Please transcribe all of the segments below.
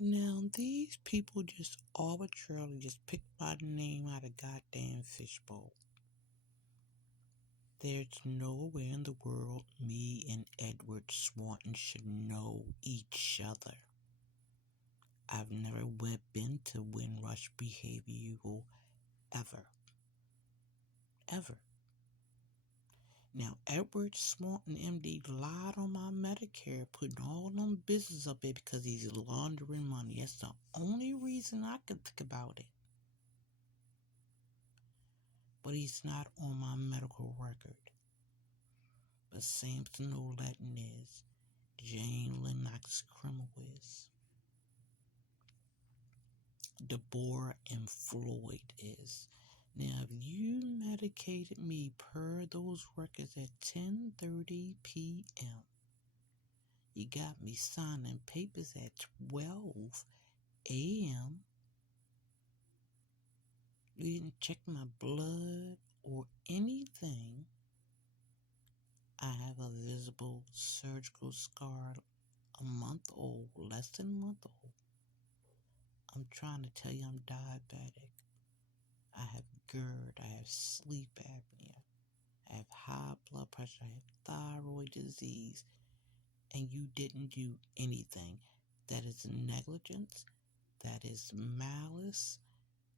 Now, these people just arbitrarily just pick my name out of goddamn fishbowl. There's nowhere in the world me and Edward Swanton should know each other. I've never been to Windrush Behavioral ever. Ever. Now, Edward Swanton, MD, lied on my Medicare, putting all them business up there because he's laundering money. That's the only reason I can think about it. But he's not on my medical record. But Samson O'Letton is. Jane Lennox Criminal is. Deborah and Floyd is. Now, if you medicated me per those records at 10:30 p.m., you got me signing papers at 12 a.m., you didn't check my blood or anything, I have a visible surgical scar a month old, less than a month old. I'm trying to tell you I'm diabetic. I have GERD, I have sleep apnea, I have high blood pressure, I have thyroid disease, and you didn't do anything. That is negligence, that is malice,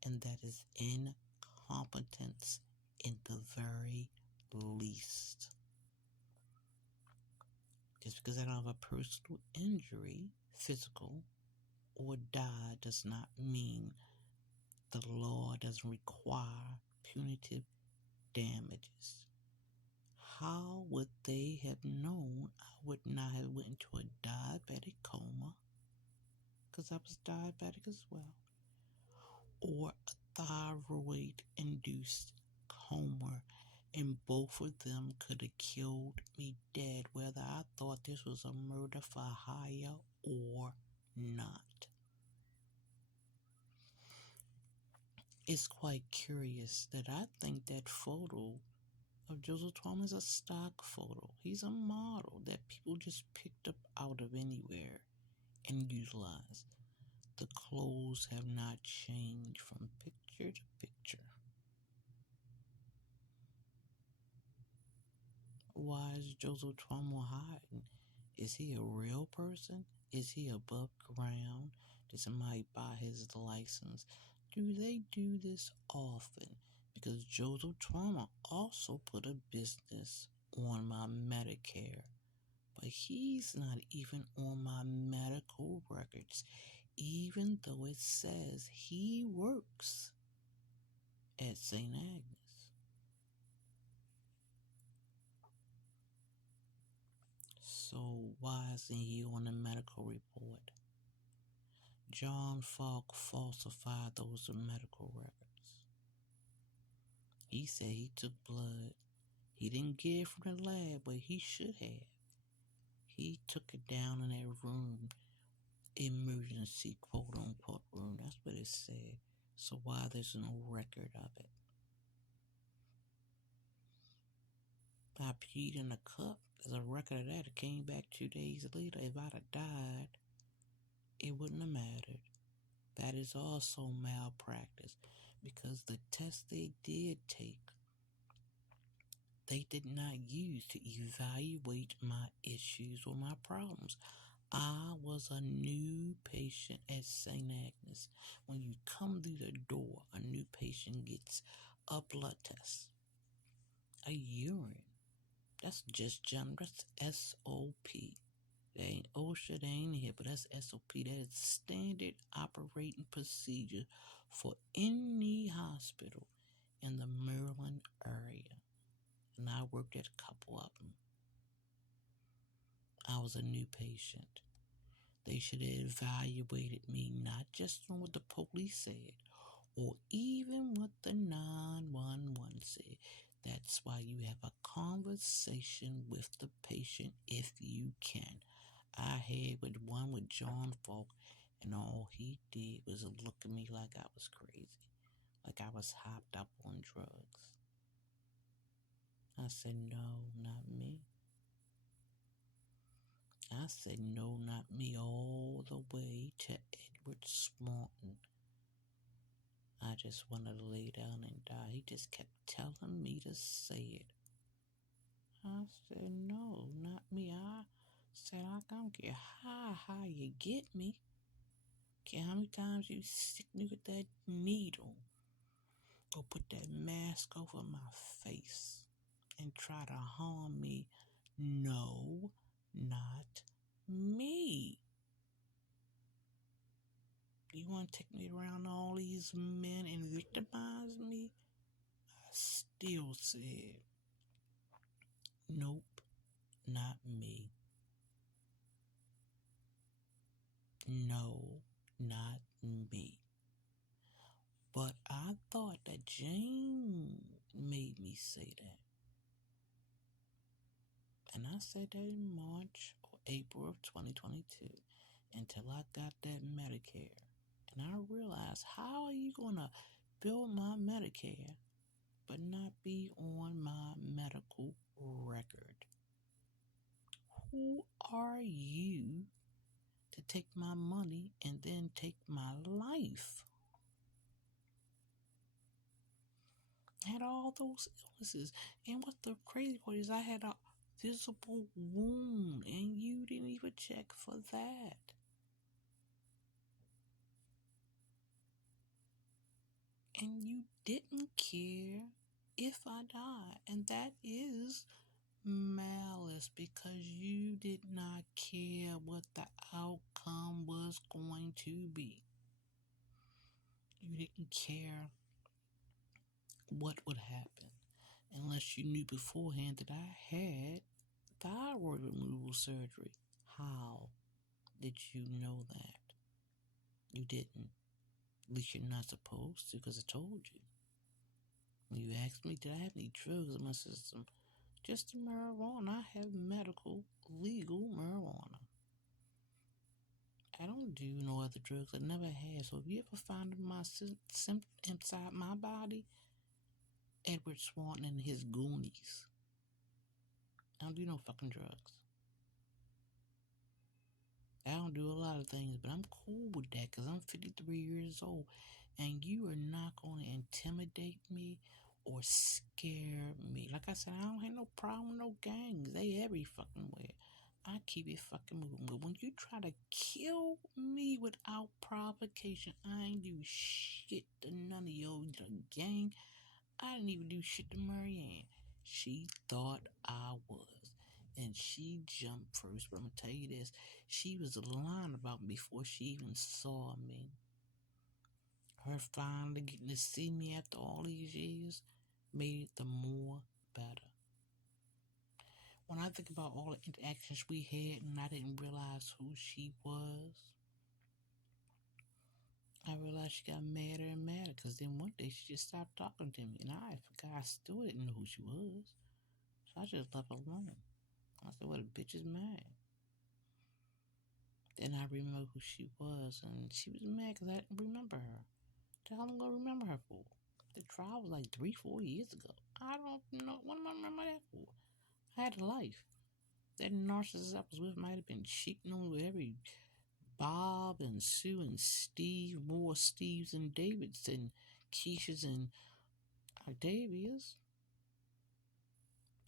and that is incompetence in the very least. Just because I don't have a personal injury, physical, or die does not mean the law doesn't require punitive damages. How would they have known I would not have went into a diabetic coma, because I was diabetic as well, or a thyroid-induced coma, and both of them could have killed me dead, whether I thought this was a murder for hire or not. It's quite curious that I think that photo of Joseph Twombly is a stock photo. He's a model that people just picked up out of anywhere and utilized. The clothes have not changed from picture to picture. Why is Joseph Twombly hiding? Is he a real person? Is he above ground? Did somebody buy his license? Do they do this often? Because Joseph Twombly also put a business on my Medicare, but he's not even on my medical records, even though it says he works at St. Agnes. So why isn't he on the medical report? John Falk falsified those medical records. He said he took blood. He didn't get it from the lab, but he should have. He took it down in that room, emergency quote unquote room. That's what it said. So why there's no record of it? I peed in a cup. There's a record of that. It came back 2 days later. If I'd have died, it wouldn't have mattered. That is also malpractice, because the test they did take, they did not use to evaluate my issues or my problems. I was a new patient at St. Agnes. When you come through the door, a new patient gets a blood test, a urine. That's just general. That's SOP. That ain't OSHA, they ain't here, but that's SOP. That is standard operating procedure for any hospital in the Maryland area. And I worked at a couple of them. I was a new patient. They should have evaluated me not just on what the police said or even what the 911 said. That's why you have a conversation with the patient if you can. I had with John Falk, and all he did was look at me like I was crazy, like I was hopped up on drugs. I said, no, not me. I said, no, not me, all the way to Edward Swanton. I just wanted to lay down and die. He just kept telling me to say it. I said, no, not me. I said, I don't care how high you get me. Care how many times you stick me with that needle or put that mask over my face and try to harm me. No, not me. You want to take me around all these men and victimize me? I still said, nope, not me. No, not me. But I thought that Jane made me say that. And I said that in March or April of 2022 until I got that Medicare. And I realized, how are you going to build my Medicare but not be on my medical record? Who are you to take my money and then take my life? I had all those illnesses. And what the crazy part is, I had a visible wound and you didn't even check for that. And you didn't care if I died. And that is malice because you did not care what the outcome was going to be. You didn't care what would happen unless you knew beforehand that I had thyroid removal surgery. How did you know that? You didn't. At least you're not supposed to, because I told you. You asked me, did I have any drugs in my system? Just the marijuana. I have medical, legal marijuana. I don't do no other drugs. I never have. So if you ever find my symptom inside my body, Edward Swanton and his Goonies. I don't do no fucking drugs. I don't do a lot of things, but I'm cool with that because I'm 53 years old. And you are not going to intimidate me or scare me. Like I said, I don't have no problem with no gangs. They every fucking where. I keep it fucking moving. But when you try to kill me without provocation, I ain't do shit to none of your gang. I didn't even do shit to Marianne. She thought I was. And she jumped first. But I'm going to tell you this. She was lying about me before she even saw me. Her finally getting to see me after all these years made it the more better. When I think about all the interactions we had and I didn't realize who she was, I realized she got madder and madder because then one day she just stopped talking to me and I forgot I still didn't know who she was. So I just left her alone. I said, well, the bitch is mad. Then I remember who she was and she was mad because I didn't remember her. The hell am I going to remember her for? The trial was like 3-4 years ago. I don't know. What am I remember that for? I had a life. That narcissist I was with might have been cheating on with every Bob and Sue and Steve, more Steves and Davids and Keishas and Octavias.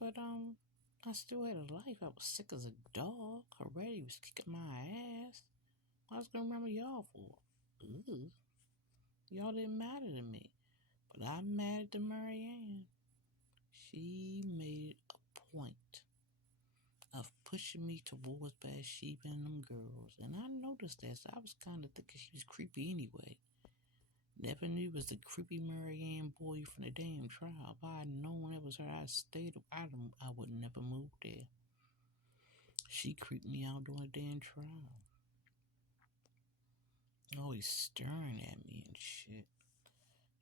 But I still had a life. I was sick as a dog. Already was kicking my ass. What I was gonna remember y'all for? Ooh. Y'all didn't matter to me. But I mattered to Marianne. She made a point of pushing me towards Bathsheba and them girls. And I noticed that, so I was kind of thinking she was creepy anyway. Never knew it was the creepy Marianne boy from the damn trial. If I had known it was her, I stayed. I would never move there. She creeped me out during the damn trial. Always staring at me and shit.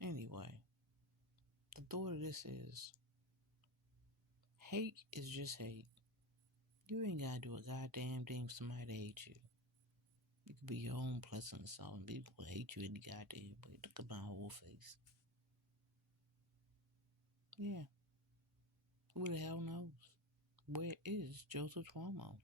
Anyway, the thought of this is, hate is just hate. You ain't gotta do a goddamn thing for somebody to hate you. You could be your own pleasant self and people will hate you any goddamn way. Look at my whole face. Yeah. Who the hell knows? Where is Joseph Cuomo?